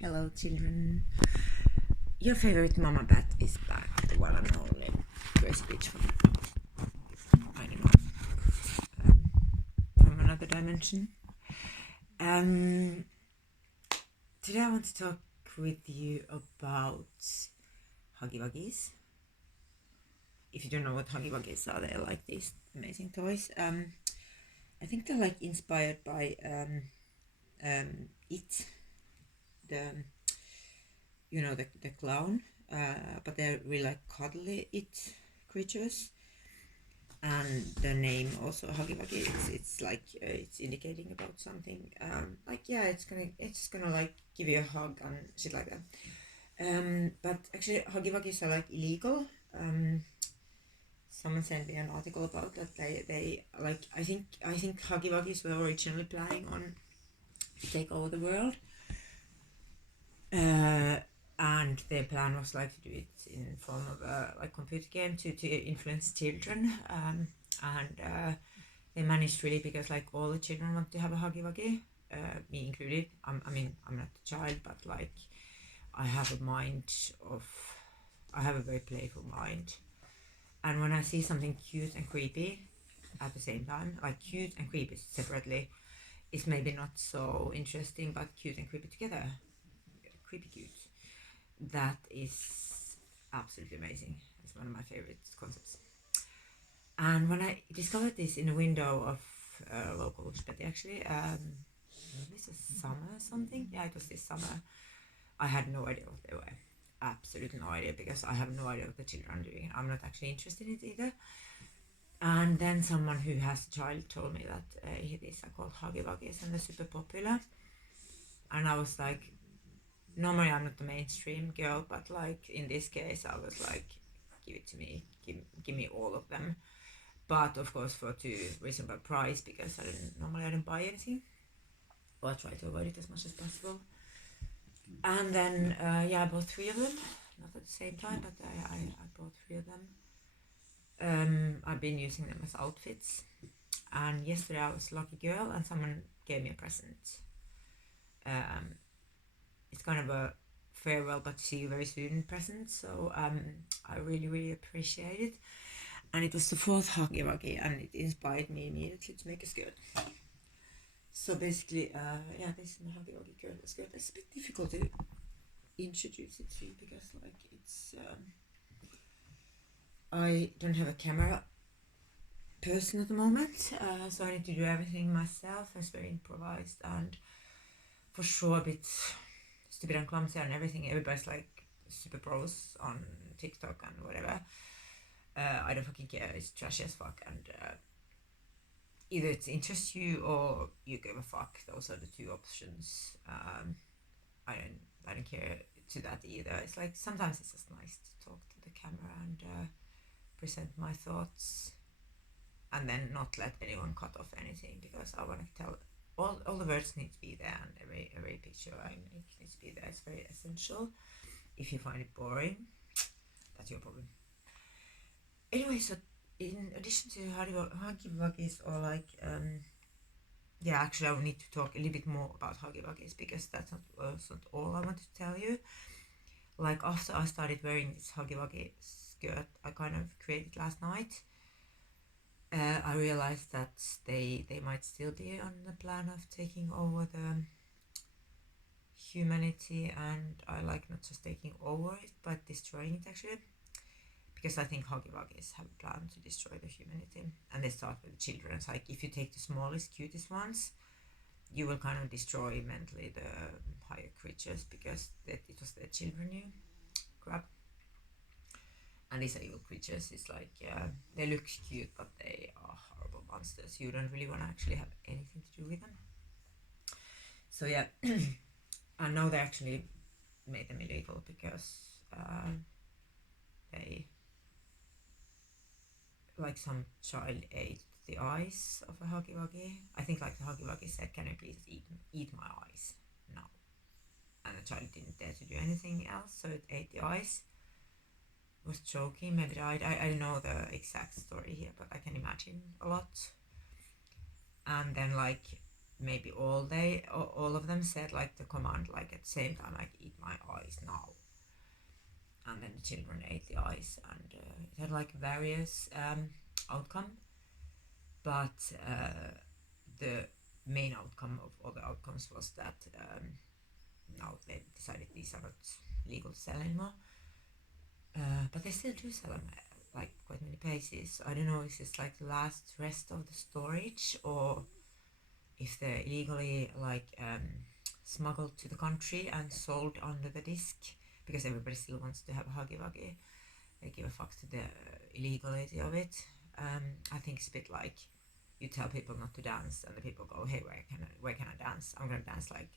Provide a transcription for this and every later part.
Hello, children. Your favorite mama bat is back, the one and only Grace Beach from, I don't know, from another dimension. Today I want to talk with you about Huggy Wuggies. If you don't know what Huggy Wuggies are, they're like these amazing toys. I think they're like inspired by It, the the clown, but they're really like cuddly It creatures. And the name also Huggy Wuggy, it's like it's indicating about something. It's gonna like give you a hug and shit like that. But actually Huggy Wuggies are like illegal. Someone sent me an article about that. They like I think Huggy Wuggies were originally planning on to take over the world. And their plan was like to do it in form of a like computer game to influence children. They managed really because like all the children want to have a Huggy Wuggy, me included. I'm not a child, but like I have a very playful mind, and when I see something cute and creepy at the same time, like cute and creepy separately, is maybe not so interesting, but cute and creepy together, creepy cute. That is absolutely amazing. It's one of my favorite concepts. And when I discovered this in a window of local Speti, actually, this is summer or something. Yeah, it was this summer. I had no idea what they were. Absolutely no idea, because I have no idea what the children are doing. I'm not actually interested in it either. And then someone who has a child told me that these are called Huggy Wuggies and they're super popular. And I was like, normally I'm not the mainstream girl, but like in this case I was like, give it to me, give me all of them, but of course for a reasonable price, because I don't buy anything, or I try to avoid it as much as possible. And then I bought 3 of them, not at the same time, but I bought 3 of them. I've been using them as outfits, and yesterday I was a lucky girl and someone gave me a present. It's kind of a farewell but see you very soon present, so I really appreciate it. And it was the 4th Huggy Wuggy, and it inspired me immediately to make a skirt. So basically, this is my Huggy Wuggy skirt. It's a bit difficult to introduce it to you because like it's I don't have a camera person at the moment, so I need to do everything myself. It's very improvised and for sure a bit stupid and clumsy and everything. Everybody's like super pros on TikTok and whatever. I don't fucking care. It's trashy as fuck, and either it interests you or you give a fuck. Those are the 2 options. I don't care to that either. It's like sometimes it's just nice to talk to the camera and present my thoughts, and then not let anyone cut off anything, because I want to tell all the words need to be there, and every picture I make needs to be there. It's very essential. If you find it boring, that's your problem. Anyway, so in addition to Huggy Wuggies, or like actually I will need to talk a little bit more about Huggy Wuggies, because that's not all I wanted to tell you. Like after I started wearing this Huggy Wuggy skirt I kind of created last night, I realized that they might still be on the plan of taking over the humanity, and I like not just taking over it but destroying it actually, because I think Huggy Wuggies have a plan to destroy the humanity, and they start with the children. It's like if you take the smallest, cutest ones, you will kind of destroy mentally the higher creatures, because it was their children you grab. And these are evil creatures. It's like they look cute, but they are horrible monsters. You don't really want to actually have anything to do with them. So yeah, and now they actually made them illegal because they, like some child ate the eyes of a Huggy Wuggy. I think like the Huggy Wuggy said, "Can you please eat my eyes?" No, and the child didn't dare to do anything else, so it ate the eyes. Was choking, maybe died. I don't know the exact story here, but I can imagine a lot. And then like maybe all of them said like the command like at the same time, like eat my eyes now. And then the children ate the eyes, and it had like various outcome, but the main outcome of all the outcomes was that now they decided these are not legal to sell anymore. But they still do sell them like quite many places. I don't know if it's like the last rest of the storage, or if they're illegally like smuggled to the country and sold under the disc, because everybody still wants to have a Huggy Wuggy. They give a fuck to the illegality of it. I think it's a bit like you tell people not to dance, and the people go, "Hey, where can I dance? I'm gonna dance like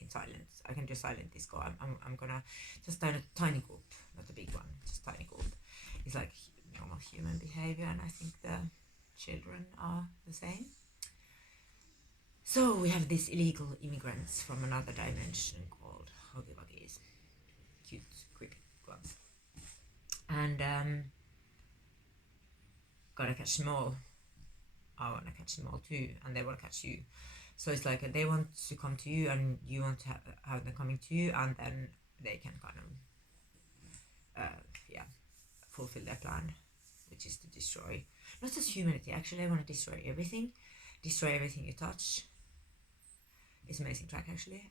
in silence. I can do silent disco. I'm gonna just tiny group, not a big one, just tiny group." It's like normal human behavior, and I think the children are the same. So we have these illegal immigrants from another dimension called Huggy Wuggies. Cute, creepy ones. And gotta catch them all. I wanna catch them all too, and they wanna catch you. So it's like they want to come to you, and you want to have them coming to you, and then they can kind of, fulfill their plan, which is to destroy not just humanity. Actually, I want to destroy everything you touch. It's an amazing track actually.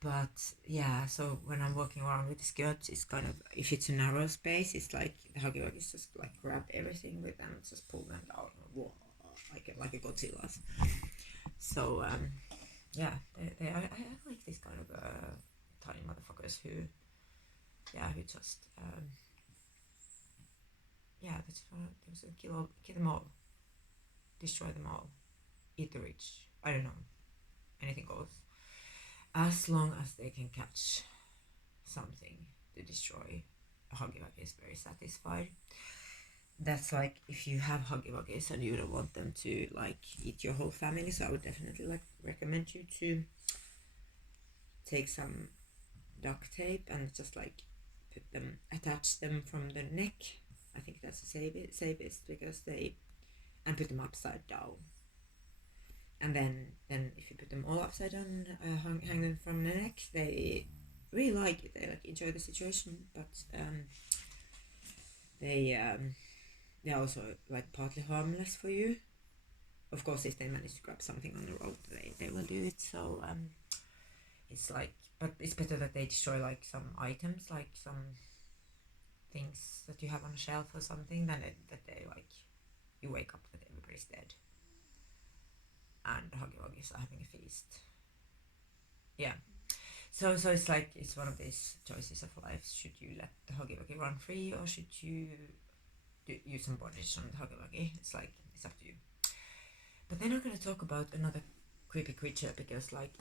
But yeah, so when I'm walking around with the skirts, it's kind of, if it's a narrow space, it's like the Huggy Wuggies just like grab everything with them, just pull them down, like a Godzilla. So yeah, I like this kind of tiny motherfuckers who just they just want to kill them all, destroy them all, eat the rich. I don't know, anything goes, as long as they can catch something to destroy. A Huggy Wuggy is very satisfied. That's like if you have Huggy Wuggies and you don't want them to like eat your whole family, so I would definitely like recommend you to take some duct tape and just like attach them from the neck. I think that's the safest, because and put them upside down. And then if you put them all upside down, hang them from the neck, they really like it. They like enjoy the situation, but they're also like partly harmless for you. Of course, if they manage to grab something on the road, they will do it. So it's like, but it's better that they destroy like some items, like some things that you have on a shelf or something, than that they like you wake up that everybody's dead and the Huggy Wuggies are having a feast. Yeah. So it's like, it's one of these choices of life. Should you let the Huggy Wuggy run free, or should you use some bondage on the Huggy Wuggy? It's like, it's up to you. But then I'm gonna talk about another creepy creature, because like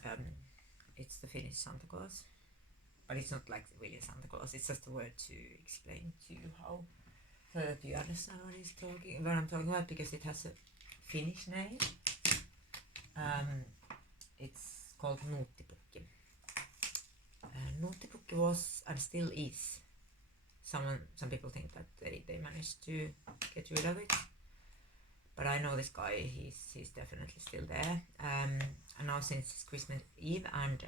it's the Finnish Santa Claus, but it's not like really Santa Claus. It's just a word to explain to you how, so that you understand what I'm talking about, because it has a Finnish name. It's called Nuuttipukki. Nuuttipukki was, and still is, some people think that they managed to get rid of it, but I know this guy, he's definitely still there. And now since it's Christmas Eve and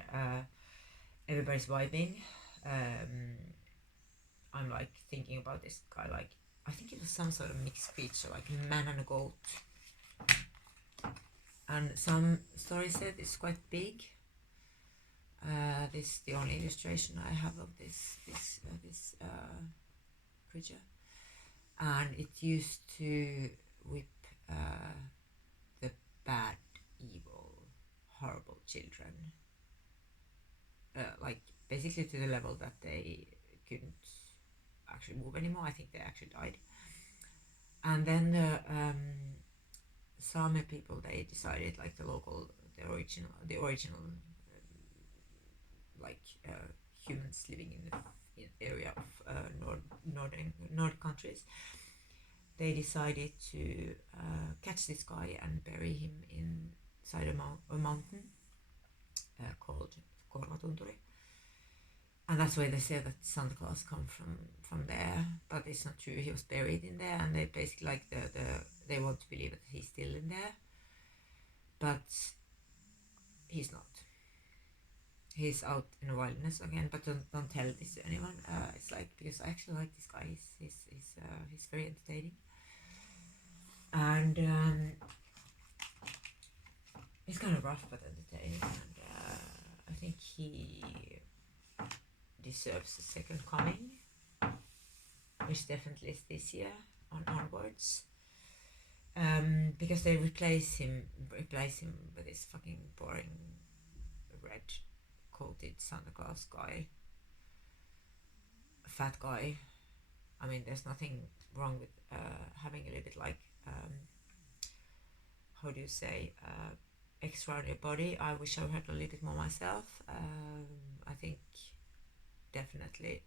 everybody's vibing, I'm like thinking about this guy, like I think it was some sort of mixed creature, like a man and a goat. And some stories said it's quite big. This is the only illustration I have of this creature, and it used to whip the bad, evil, horrible children, like basically to the level that they couldn't actually move anymore. I think they actually died. And then the Sami people, they decided, like the original humans living in the area of Nordic countries, they decided to catch this guy and bury him inside a mountain called Korvatunturi. And that's why they say that Santa Claus come from there, but it's not true. He was buried in there, and they basically like they want to believe that he's still in there. but he's not. He's out in the wilderness again, but don't tell this to anyone. It's like, because I actually like this guy. He's very entertaining, and he's kind of rough but entertaining, and I think he deserves a second coming, which definitely is this year onwards. Because they replace him with this fucking boring red coated Santa Claus guy, a fat guy. I mean, there's nothing wrong with having a little bit like how do you say, extra on your body. I wish I had a little bit more myself. I think definitely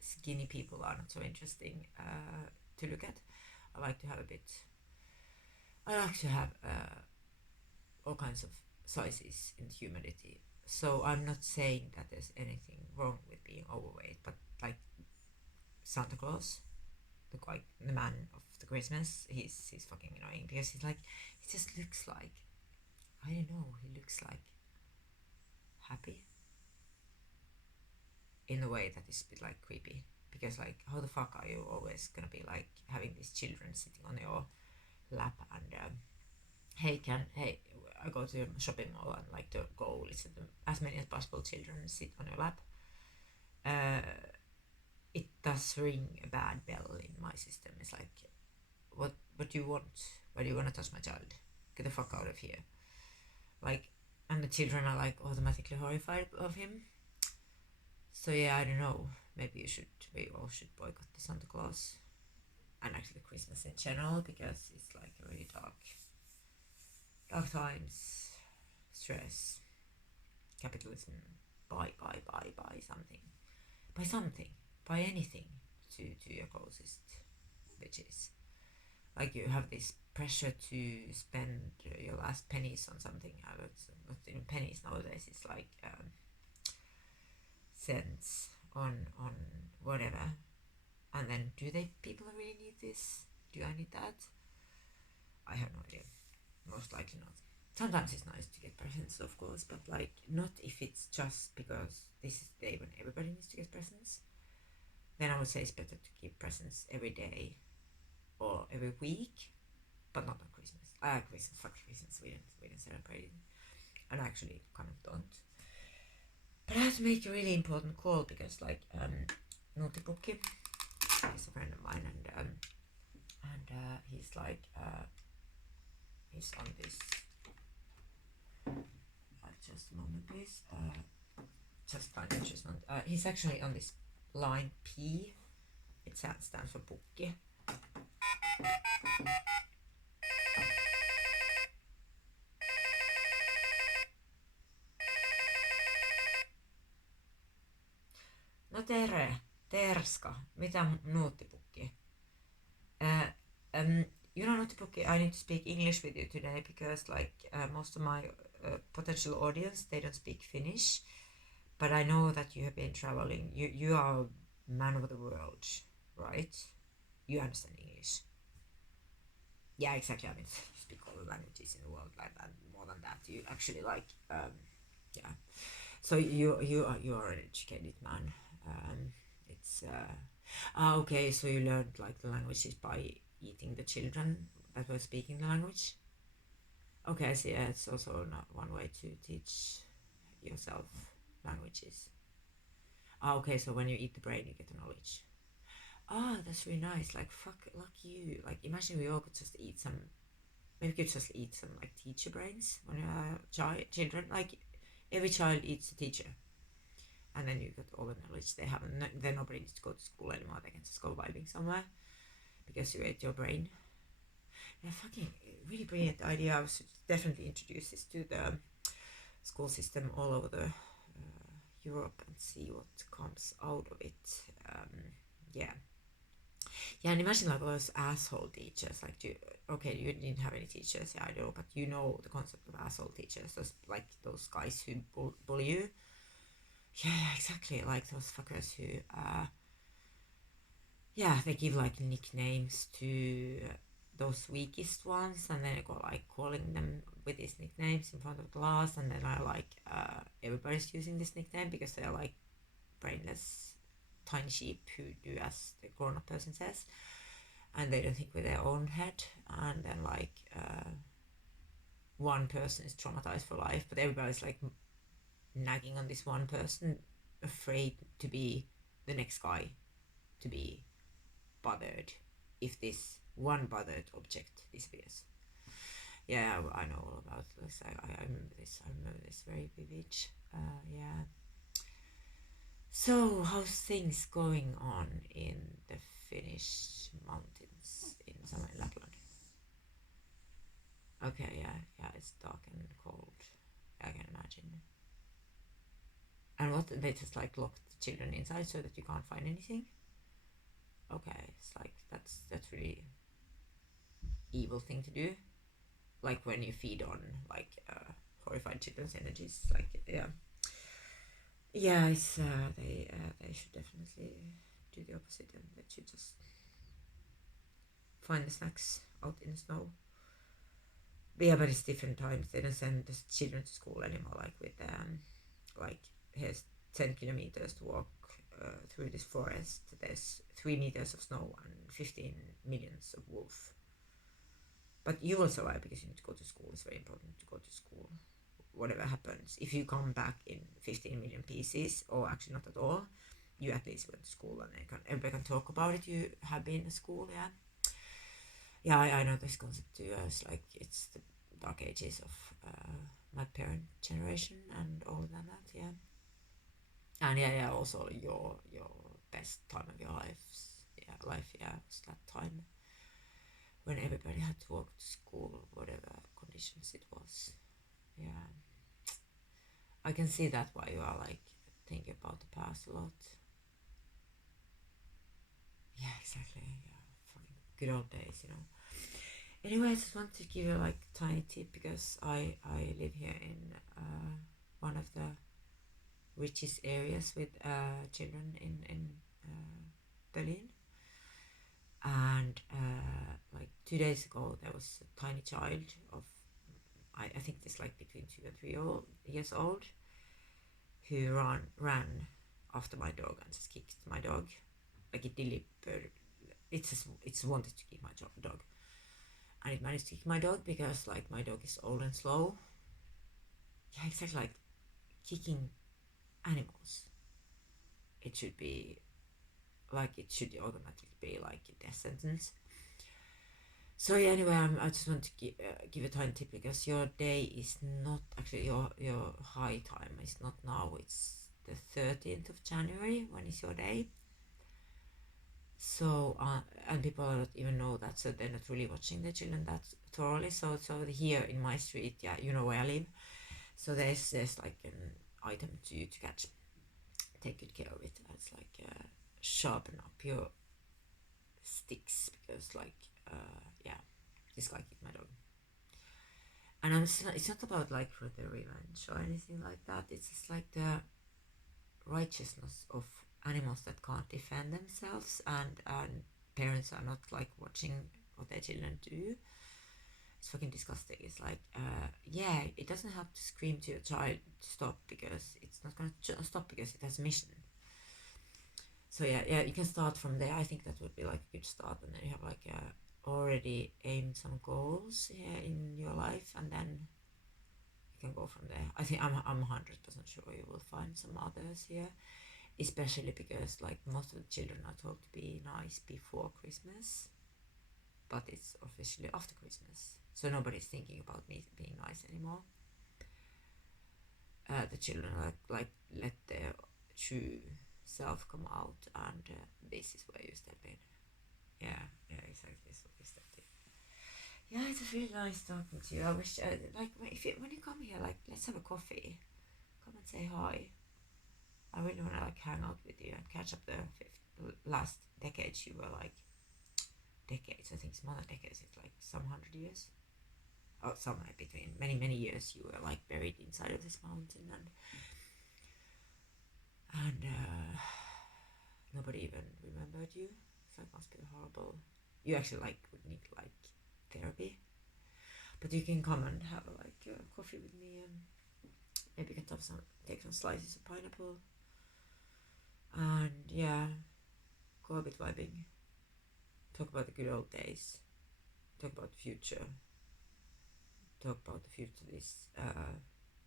skinny people are not so interesting to look at. I like to have all kinds of sizes in humanity. So I'm not saying that there's anything wrong with being overweight, but like Santa Claus, the man of the Christmas, he's fucking annoying, because he just looks like, I don't know, he looks like happy in a way that is a bit like creepy, because like, how the fuck are you always gonna be like having these children sitting on your lap, and hey, I go to a shopping mall, and like the goal is that as many as possible children sit on your lap. It does ring a bad bell in my system. It's like, what do you want? Why do you want to touch my child? Get the fuck out of here. Like, and the children are like automatically horrified of him. So yeah, I don't know. Maybe we all should boycott the Santa Claus, and actually Christmas in general, because it's like a really dark times, stress, capitalism, buy something, buy anything to your closest bitches. Like, you have this pressure to spend your last pennies on something. It's not even pennies nowadays. It's like cents on whatever. And then, people really need this? Do I need that? I have no idea. Most likely not. Sometimes it's nice to get presents, of course, but like, not if it's just because this is the day when everybody needs to get presents. Then I would say it's better to give presents every day or every week, but not on Christmas. Fuck Christmas, we didn't celebrate it. And actually kind of don't. But I have to make a really important call, because like Notipukki is a friend of mine, and he's like he's on this just a moment please, just find it just a moment. He's actually on this line P. It stands for Pukki. No terska, mitä Nuuttipukki? Nuuttipukki, I need to speak English with you today, because like most of my potential audience, they don't speak Finnish, but I know that you have been traveling. You are a man of the world, right? You understand English. Yeah, exactly. I mean, you speak all the languages in the world, like that. More than that, you actually like, yeah. So you are an educated man. It's okay. So you learned like the languages by eating the children that were speaking the language. Okay, I see. Yeah, it's also not one way to teach yourself languages. Okay, so when you eat the brain, you get the knowledge. That's really nice. Like, fuck, like you. Like, imagine we all could just eat some. Maybe we could just eat some like teacher brains when you're children. Like, every child eats a teacher, and then you get all the knowledge they have, and then nobody needs to go to school anymore. They can just go vibing somewhere because you ate your brain. Yeah, fucking really brilliant idea. I should definitely introduce this to the school system all over the Europe and see what comes out of it. Yeah, and imagine like all those asshole teachers. Like, you didn't have any teachers, yeah, I know, but you know the concept of asshole teachers. Those guys who bully you. Yeah, exactly. Like those fuckers who, they give like nicknames to those weakest ones, and then I go like calling them with these nicknames in front of class, and then I like everybody's using this nickname because they're like brainless tiny sheep who do as the grown-up person says, and they don't think with their own head, and then like one person is traumatized for life, but everybody's like nagging on this one person, afraid to be the next guy to be bothered if this one bothered object disappears. Yeah, I know all about this. I remember this. I remember this very vivid. Yeah. So, how's things going on in the Finnish mountains in summer in Lapland? Okay, yeah, it's dark and cold. I can imagine. And what, they just like lock the children inside so that you can't find anything? Okay, it's like that's really evil thing to do. Like when you feed on like horrified children's energies, like yeah, it's they should definitely do the opposite, and they should just find the snacks out in the snow. But yeah, but it's different times. They don't send the children to school anymore. Like with like here's 10 kilometers to walk through this forest. There's 3 meters of snow and 15 millions of wolves. But you will survive because you need to go to school. It's very important to go to school. Whatever happens, if you come back in 15 million pieces, or actually not at all, you at least went to school, and everybody can talk about it. You have been to school, yeah. Yeah, I know this concept too. It's like it's the dark ages of my parent generation and all of that. Yeah, and yeah. Also, your best time of your life. Yeah, was that time when everybody had to walk to school, whatever conditions it was. Yeah, I can see that why you are like thinking about the past a lot. Yeah, exactly. Yeah, fucking good old days, you know. Anyway, I just want to give you like a tiny tip because I live here in one of the richest areas with children in Berlin, and like 2 days ago there was a tiny child of I think it's like between 2 and 3 years old who ran after my dog and just kicked my dog, like it delivered. It's wanted to kick my dog, and it managed to kick my dog because like my dog is old and slow. Yeah, exactly. Like kicking animals, it should be like it should automatically be like a death sentence. So yeah, anyway, I just want to give a tiny tip because your day is not actually your high time is not now. It's the 13th of January when is your day. So and people don't even know that, so they're not really watching their children that thoroughly. So here in my street, yeah, you know where I live. So there's like an item to catch. Take good care of it. It's like sharpen up your sticks because like yeah, this guy kicked my dog. And it's not about like for the revenge or anything like that. It's just like the righteousness of animals that can't defend themselves, and parents are not like watching what their children do. It's fucking disgusting. It's like yeah, it doesn't have to scream to your child to stop because it's not gonna stop because it has a mission. So yeah, you can start from there. I think that would be like a good start, and then you have like already aimed some goals here in your life, and then you can go from there. I think I'm 100% sure you will find some others here, especially because like most of the children are told to be nice before Christmas, but it's officially after Christmas, so nobody's thinking about me being nice anymore. The children like let their true self come out, and this is where you step in. Yeah, exactly. So we stepped in. Yeah, it's really nice talking to you. I wish like when you come here, like let's have a coffee. Come and say hi. I really want to like hang out with you and catch up the last decades. You were like decades. I think it's more than decades. It's like some 100 years. Oh, somewhere between many years. You were like buried inside of this mountain, and nobody even remembered you. So it must be horrible. You actually like would need like therapy. But you can come and have like coffee with me and maybe get take some slices of pineapple and yeah, go a bit vibing, talk about the good old days, talk about the future, talk about the future these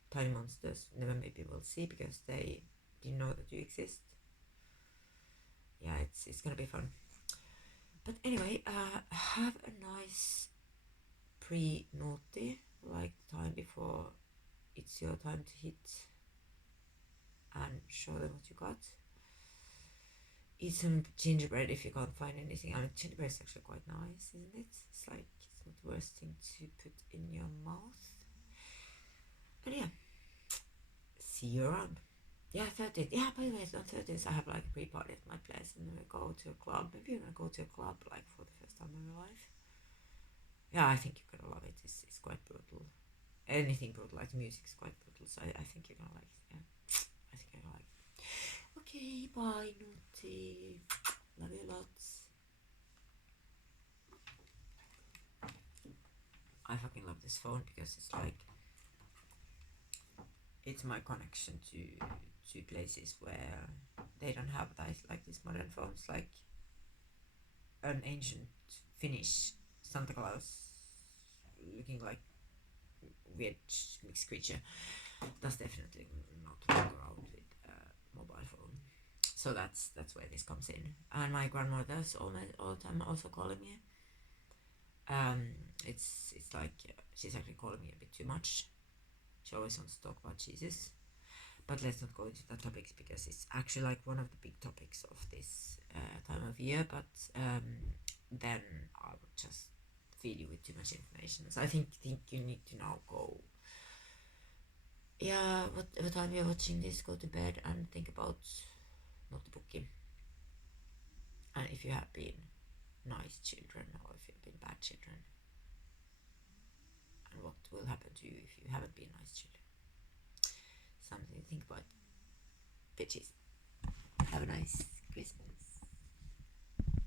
tiny monsters never maybe will see because they didn't know that you exist. Yeah, it's gonna be fun. But anyway, have a nice pre-naughty, like time before it's your time to hit and show them what you got. Eat some gingerbread if you can't find anything. I mean, gingerbread is actually quite nice, isn't it? It's like, it's not the worst thing to put in your mouth. And yeah, see you around. Yeah, 13th. Yeah, by the way, on 13th I have like a pre-party at my place and then we go to a club. Maybe we're gonna go to a club like for the first time in my life. Yeah, I think you're gonna love it. It's quite brutal. Anything brutal, like music is quite brutal, so I think you're gonna like it. Yeah, I think you're gonna like it. Okay, bye, naughty. Love you lots. I fucking love this phone because it's like, it's my connection to places where they don't have that, like these modern phones, like an ancient Finnish Santa Claus looking like weird mixed creature does definitely not walk around with a mobile phone. So that's where this comes in. And my grandmother's all the time also calling me. It's like she's actually calling me a bit too much. She always wants to talk about Jesus, but let's not go into that topics because it's actually like one of the big topics of this time of year. But then I would just feed you with too much information. So I think you need to now go. Yeah, whatever time you're watching this, go to bed and think about not the bookie. And if you have been nice children or if you've been bad children, and what will happen to you if you haven't been nice children. Something to think about. Bitches. Have a nice Christmas.